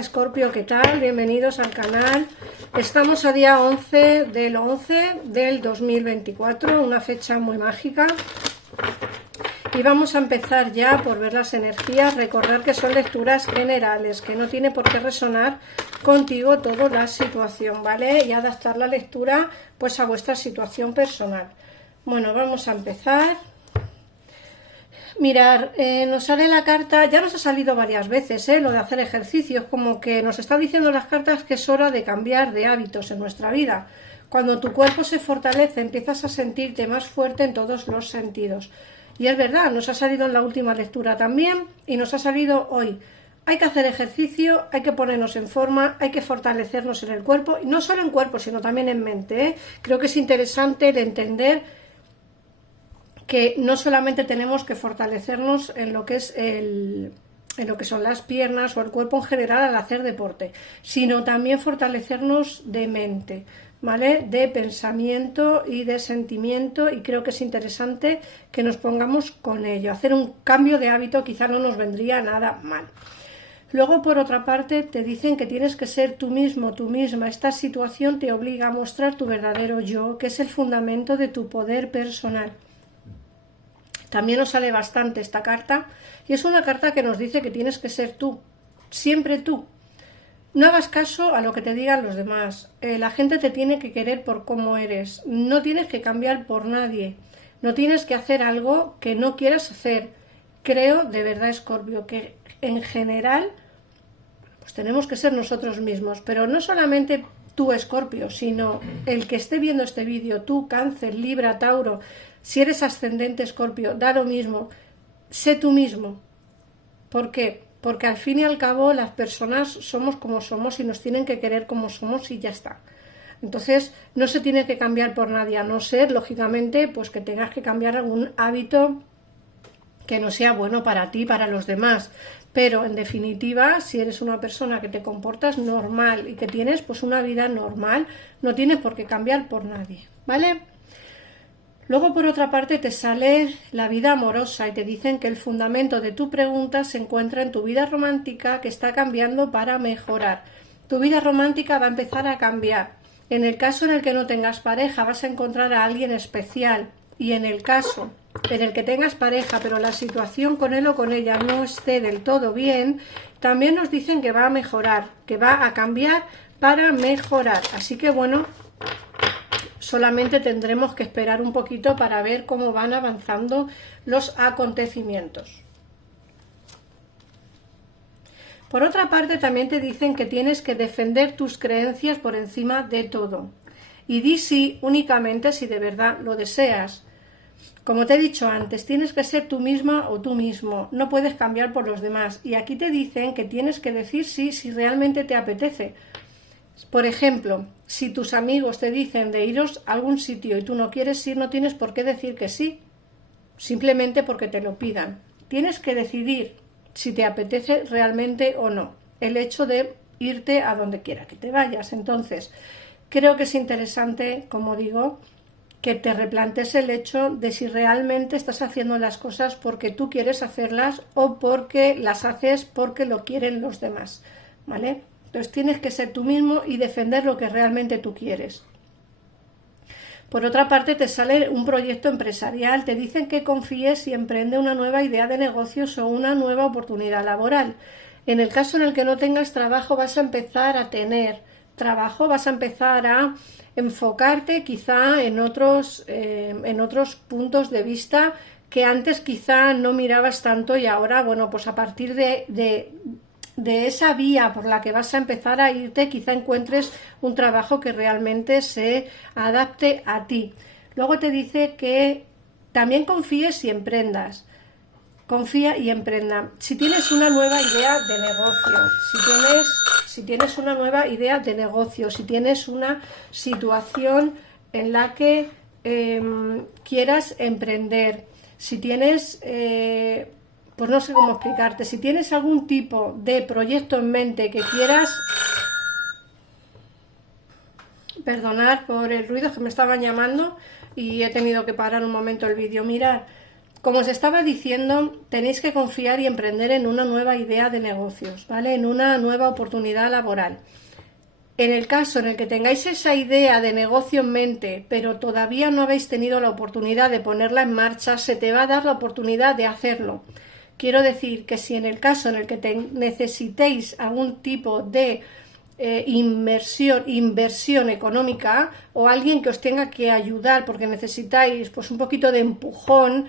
Escorpio, ¿qué tal? Bienvenidos al canal. Estamos a día 11 del 2024, una fecha muy mágica. Y vamos a empezar ya por ver las energías. Recordar que son lecturas generales, que no tiene por qué resonar contigo toda la situación, ¿vale? Y adaptar la lectura pues a vuestra situación personal. Bueno, vamos a empezar. Mirar, nos sale la carta, ya nos ha salido varias veces, lo de hacer ejercicios, como que nos está diciendo las cartas que es hora de cambiar de hábitos en nuestra vida. Cuando tu cuerpo se fortalece, empiezas a sentirte más fuerte en todos los sentidos. Y es verdad, nos ha salido en la última lectura también y nos ha salido hoy. Hay que hacer ejercicio, hay que ponernos en forma, hay que fortalecernos en el cuerpo, y no solo en cuerpo, sino también en mente, Creo que es interesante el entender que no solamente tenemos que fortalecernos en lo que es en lo que son las piernas o el cuerpo en general al hacer deporte, sino también fortalecernos de mente, ¿vale? De pensamiento y de sentimiento, y creo que es interesante que nos pongamos con ello. Hacer un cambio de hábito quizá no nos vendría nada mal. Luego, por otra parte, te dicen que tienes que ser tú mismo, tú misma. Esta situación te obliga a mostrar tu verdadero yo, que es el fundamento de tu poder personal. También nos sale bastante esta carta, y es una carta que nos dice que tienes que ser tú, siempre tú. No hagas caso a lo que te digan los demás. La gente te tiene que querer por cómo eres. No tienes que cambiar por nadie. No tienes que hacer algo que no quieras hacer. Creo, de verdad, Escorpio, que en general pues tenemos que ser nosotros mismos, pero no solamente tú, Escorpio, sino el que esté viendo este vídeo, tú, Cáncer, Libra, Tauro. Si eres ascendente Escorpio, da lo mismo, sé tú mismo. ¿Por qué? Porque al fin y al cabo las personas somos como somos y nos tienen que querer como somos y ya está. Entonces no se tiene que cambiar por nadie, a no ser, lógicamente, pues que tengas que cambiar algún hábito que no sea bueno para ti, para los demás. Pero en definitiva, si eres una persona que te comportas normal y que tienes pues una vida normal, no tienes por qué cambiar por nadie, ¿vale? Luego, por otra parte, te sale la vida amorosa y te dicen que el fundamento de tu pregunta se encuentra en tu vida romántica, que está cambiando para mejorar. Tu vida romántica va a empezar a cambiar. En el caso en el que no tengas pareja, vas a encontrar a alguien especial. Y en el caso en el que tengas pareja, pero la situación con él o con ella no esté del todo bien, también nos dicen que va a mejorar, que va a cambiar para mejorar. Así que bueno, solamente tendremos que esperar un poquito para ver cómo van avanzando los acontecimientos. Por otra parte, también te dicen que tienes que defender tus creencias por encima de todo. Y di sí únicamente si de verdad lo deseas. Como te he dicho antes, tienes que ser tú misma o tú mismo. No puedes cambiar por los demás. Y aquí te dicen que tienes que decir sí si realmente te apetece. Por ejemplo, si tus amigos te dicen de iros a algún sitio y tú no quieres ir, no tienes por qué decir que sí, simplemente porque te lo pidan. Tienes que decidir si te apetece realmente o no, el hecho de irte a donde quiera que te vayas. Entonces, creo que es interesante, como digo, que te replantes el hecho de si realmente estás haciendo las cosas porque tú quieres hacerlas o porque las haces porque lo quieren los demás, ¿vale? Entonces tienes que ser tú mismo y defender lo que realmente tú quieres. Por otra parte, te sale un proyecto empresarial, te dicen que confíes y emprende una nueva idea de negocios o una nueva oportunidad laboral. En el caso en el que no tengas trabajo, vas a empezar a tener trabajo, vas a empezar a enfocarte quizá en otros puntos de vista que antes quizá no mirabas tanto, y ahora, bueno, pues a partir de esa vía por la que vas a empezar a irte, quizá encuentres un trabajo que realmente se adapte a ti. Luego te dice que también confíes y emprendas. Confía y emprenda. Si tienes una nueva idea de negocio, si tienes una nueva idea de negocio, si tienes una situación en la que quieras emprender, si tienes... pues no sé cómo explicarte, si tienes algún tipo de proyecto en mente que quieras... Perdonad por el ruido, que me estaban llamando y he tenido que parar un momento el vídeo. Mirad, como os estaba diciendo, tenéis que confiar y emprender en una nueva idea de negocios, ¿vale? En una nueva oportunidad laboral. En el caso en el que tengáis esa idea de negocio en mente, pero todavía no habéis tenido la oportunidad de ponerla en marcha, se te va a dar la oportunidad de hacerlo. Quiero decir que si en el caso en el que necesitéis algún tipo de inversión económica o alguien que os tenga que ayudar porque necesitáis pues un poquito de empujón,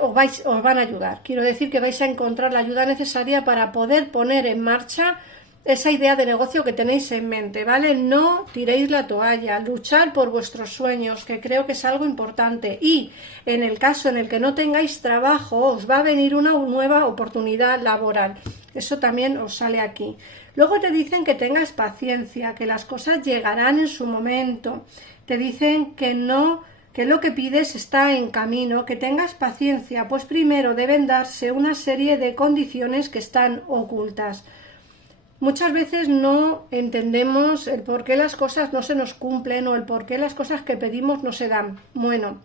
os van a ayudar. Quiero decir que vais a encontrar la ayuda necesaria para poder poner en marcha esa idea de negocio que tenéis en mente, ¿vale? No tiréis la toalla, luchad por vuestros sueños, que creo que es algo importante. Y en el caso en el que no tengáis trabajo, os va a venir una nueva oportunidad laboral. Eso también os sale aquí. Luego te dicen que tengas paciencia, que las cosas llegarán en su momento. Te dicen que no, que lo que pides está en camino, que tengas paciencia, pues primero deben darse una serie de condiciones que están ocultas. Muchas veces no entendemos el por qué las cosas no se nos cumplen o el por qué las cosas que pedimos no se dan. Bueno,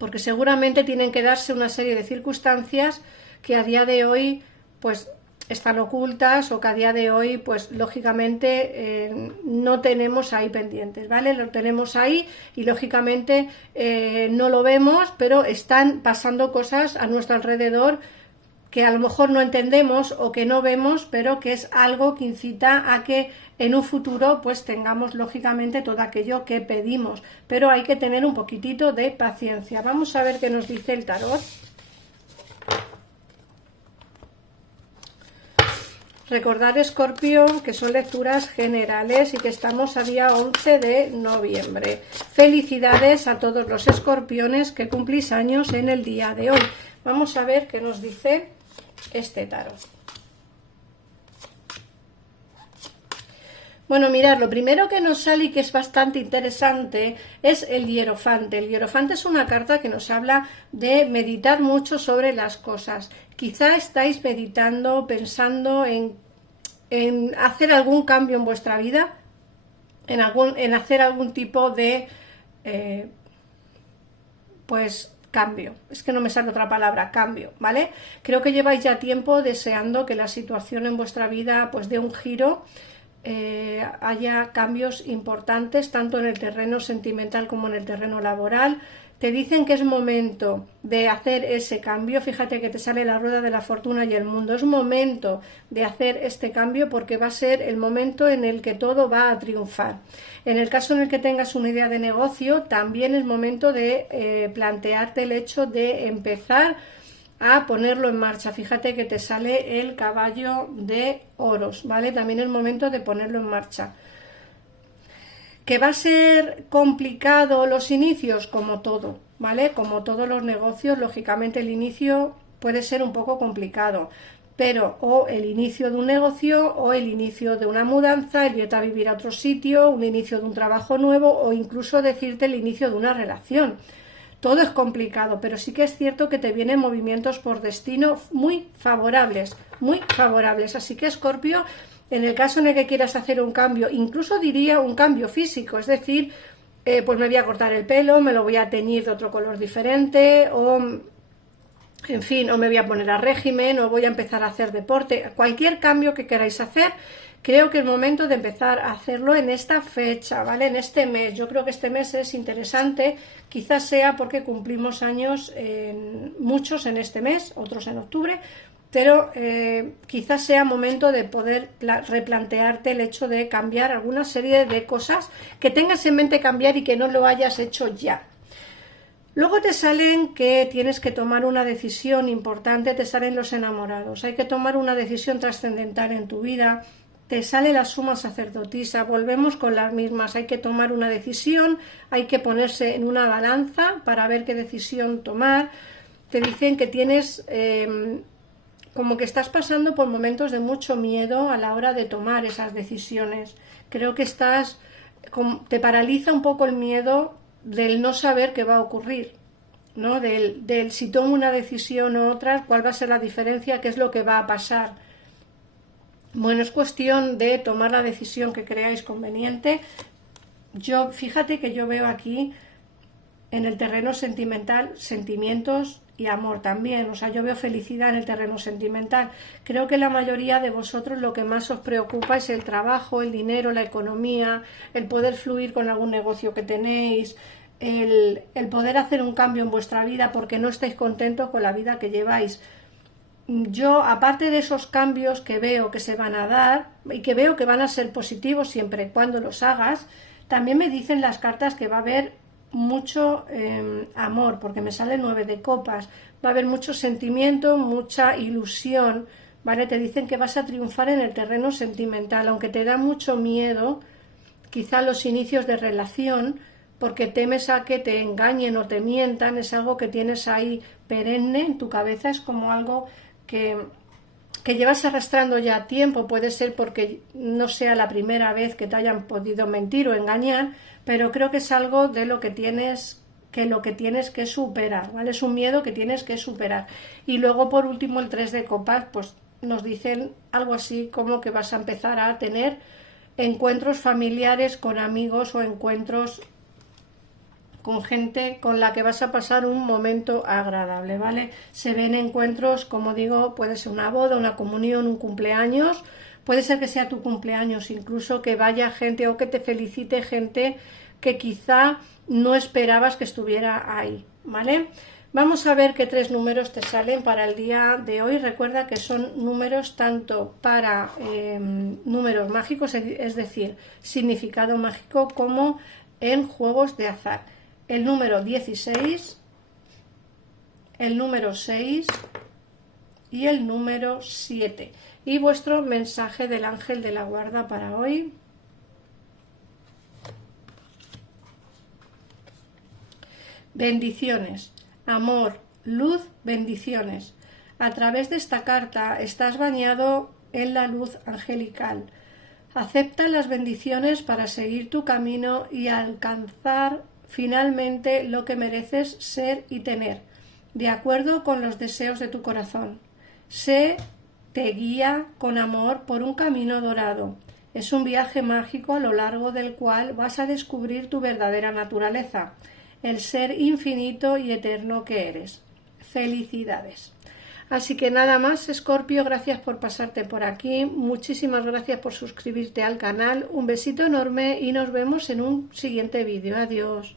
porque seguramente tienen que darse una serie de circunstancias que a día de hoy pues están ocultas o que a día de hoy pues lógicamente no tenemos ahí pendientes, ¿vale? Lo tenemos ahí y lógicamente no lo vemos, pero están pasando cosas a nuestro alrededor que a lo mejor no entendemos o que no vemos, pero que es algo que incita a que en un futuro pues tengamos lógicamente todo aquello que pedimos, pero hay que tener un poquitito de paciencia. Vamos a ver qué nos dice el tarot. Recordad, Escorpio, que son lecturas generales y que estamos a día 11 de noviembre. Felicidades a todos los escorpiones que cumplís años en el día de hoy. Vamos a ver qué nos dice este tarot. Bueno, mirad, lo primero que nos sale y que es bastante interesante es el hierofante. El hierofante es una carta que nos habla de meditar mucho sobre las cosas. Quizá estáis meditando, pensando en hacer algún cambio en vuestra vida, en hacer algún tipo de cambio. Es que no me sale otra palabra, cambio, ¿vale? Creo que lleváis ya tiempo deseando que la situación en vuestra vida pues dé un giro, haya cambios importantes tanto en el terreno sentimental como en el terreno laboral. Te dicen que es momento de hacer ese cambio. Fíjate que te sale la rueda de la fortuna y el mundo. Es momento de hacer este cambio porque va a ser el momento en el que todo va a triunfar. En el caso en el que tengas una idea de negocio, también es momento de plantearte el hecho de empezar a ponerlo en marcha. Fíjate que te sale el caballo de oros, ¿vale? También es momento de ponerlo en marcha. ¿Que va a ser complicado los inicios? Como todo, ¿vale? Como todos los negocios, lógicamente el inicio puede ser un poco complicado, pero o el inicio de un negocio o el inicio de una mudanza, el irte a vivir a otro sitio, un inicio de un trabajo nuevo o incluso decirte el inicio de una relación. Todo es complicado, pero sí que es cierto que te vienen movimientos por destino muy favorables, muy favorables. Así que, Escorpio, en el caso en el que quieras hacer un cambio, incluso diría un cambio físico, es decir, pues me voy a cortar el pelo, me lo voy a teñir de otro color diferente, o en fin, o me voy a poner a régimen, o voy a empezar a hacer deporte, cualquier cambio que queráis hacer, creo que es momento de empezar a hacerlo en esta fecha, ¿vale? En este mes. Yo creo que este mes es interesante, quizás sea porque cumplimos años, muchos en este mes, otros en octubre, pero quizás sea momento de poder replantearte el hecho de cambiar alguna serie de cosas que tengas en mente cambiar y que no lo hayas hecho ya. Luego te salen que tienes que tomar una decisión importante, te salen los enamorados, hay que tomar una decisión trascendental en tu vida, te sale la suma sacerdotisa, volvemos con las mismas, hay que tomar una decisión, hay que ponerse en una balanza para ver qué decisión tomar. Te dicen que tienes, como que estás pasando por momentos de mucho miedo a la hora de tomar esas decisiones. Creo que te paraliza un poco el miedo del no saber qué va a ocurrir, ¿no? Del si tomo una decisión u otra, cuál va a ser la diferencia, qué es lo que va a pasar. Bueno, es cuestión de tomar la decisión que creáis conveniente. Fíjate que yo veo aquí en el terreno sentimental sentimientos y amor también. O sea, yo veo felicidad en el terreno sentimental. Creo que la mayoría de vosotros lo que más os preocupa es el trabajo, el dinero, la economía, el poder fluir con algún negocio que tenéis, el poder hacer un cambio en vuestra vida porque no estáis contentos con la vida que lleváis. Yo, aparte de esos cambios que veo que se van a dar y que veo que van a ser positivos siempre y cuando los hagas, también me dicen las cartas que va a haber mucho amor, porque me sale 9 de copas, va a haber mucho sentimiento, mucha ilusión, ¿vale? Te dicen que vas a triunfar en el terreno sentimental, aunque te da mucho miedo, quizá los inicios de relación, porque temes a que te engañen o te mientan, es algo que tienes ahí perenne en tu cabeza, es como algo que llevas arrastrando ya tiempo, puede ser porque no sea la primera vez que te hayan podido mentir o engañar, pero creo que es algo de lo que tienes que superar, ¿vale? Es un miedo que tienes que superar. Y luego, por último, el 3 de copas, pues nos dicen algo así como que vas a empezar a tener encuentros familiares con amigos o encuentros con gente con la que vas a pasar un momento agradable, ¿vale? Se ven encuentros, como digo, puede ser una boda, una comunión, un cumpleaños, puede ser que sea tu cumpleaños, incluso que vaya gente o que te felicite gente que quizá no esperabas que estuviera ahí, ¿vale? Vamos a ver qué 3 números te salen para el día de hoy. Recuerda que son números tanto para números mágicos, es decir, significado mágico, como en juegos de azar. El número 16, el número 6 y el número 7. Y vuestro mensaje del ángel de la guarda para hoy. Bendiciones, amor, luz, bendiciones. A través de esta carta estás bañado en la luz angelical. Acepta las bendiciones para seguir tu camino y alcanzar finalmente lo que mereces ser y tener, de acuerdo con los deseos de tu corazón. Te guía con amor por un camino dorado. Es un viaje mágico a lo largo del cual vas a descubrir tu verdadera naturaleza, el ser infinito y eterno que eres. Felicidades. Así que nada más, Escorpio, gracias por pasarte por aquí, muchísimas gracias por suscribirte al canal, un besito enorme y nos vemos en un siguiente vídeo. Adiós.